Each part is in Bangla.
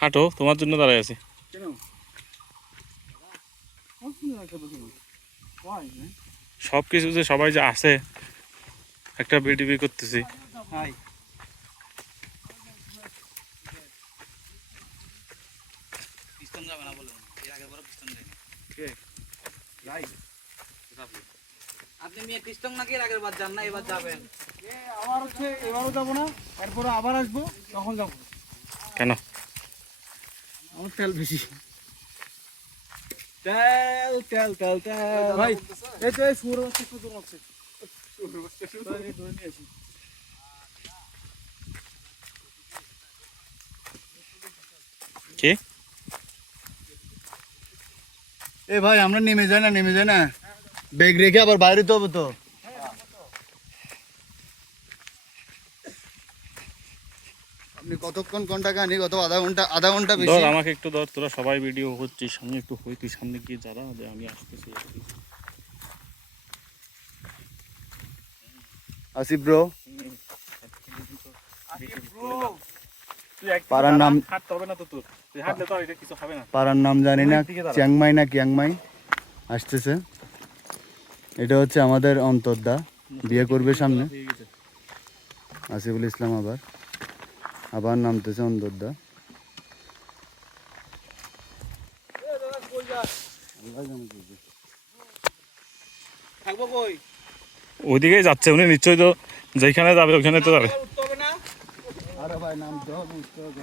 হাঁটো তোমার জন্য দাঁড়ায় আছি। সব কিছু যে সবাই যে আসে একটা বিডিবি করতেছি। যাবে না বলুন এর আগের বড় পিস্তন আপনি মেয়ে নাকি? এর আগের বার যান না এবার যাবেন। আবার হচ্ছে এবারও যাব না এরপরে আবার আসব তখন যাব। কেন? আমার তেল বেশি। তেল তেল তেল তেল। ভাই এই তো এই সুর হচ্ছে সুর ধরে নিয়ে আসি। কি? এ ভাই আমরা নেমে যাই না নেমে যাই না। ব্যাগ রেখে আবার বাইরে তো হবে তো। আপনি কতক্ষণ ঘণ্টা কানি কত আধা ঘণ্টা আধা ঘণ্টা বেশি। ধর আমাকে একটু ধর তোরা সবাই ভিডিও হচ্ছিস সামনে একটু হই তুই সামনে গিয়ে যারা আমি আসতেছি। আসিফ ব্রো পাড়ার নাম- হবে না তো তোর। তুই হাঁটলে তো আর এটা কিছু হবে না। পাড়ার নাম জানি না। চিয়াংমাই না কিয়াংমাই আসতেছে। এটা হচ্ছে আমাদের অন্তর্দা। বিয়ে করবে সামনে। আসিফুল ইসলাম আবার। আবার নামতেছে অন্তর্দা। ওইদিকেই যাচ্ছে উনি, নিশ্চয়ই তো যেখানে যাবে ওখানে তো যাবে। ভাই নামতে হবে উঠতে হবে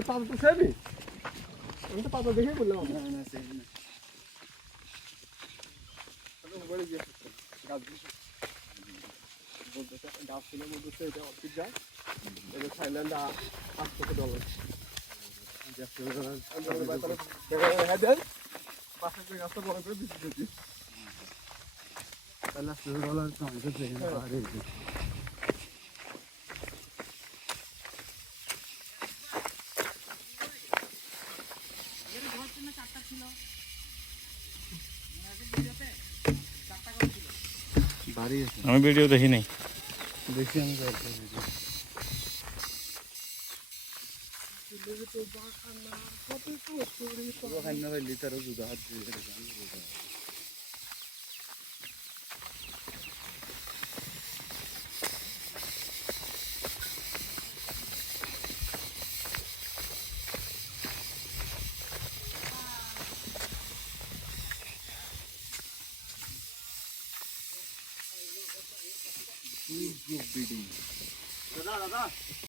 পাতা তো সেবি আমি তো পাতা দেখে বললাম। গাছ ছিল বলতেছে এটা অফিস যায় এটা থাইল্যান্ডে আটশো ডলার হ্যাঁ দেন পাশে যে গাছটা বড় করে করছি তাহলে ডলার তো আমি ভিডিও দেখি নাই দেখি আমি গল্প দেখি। পুরো খান্না ভাই লিটারও দুধ হাত গ্রুপ দাদা দাদা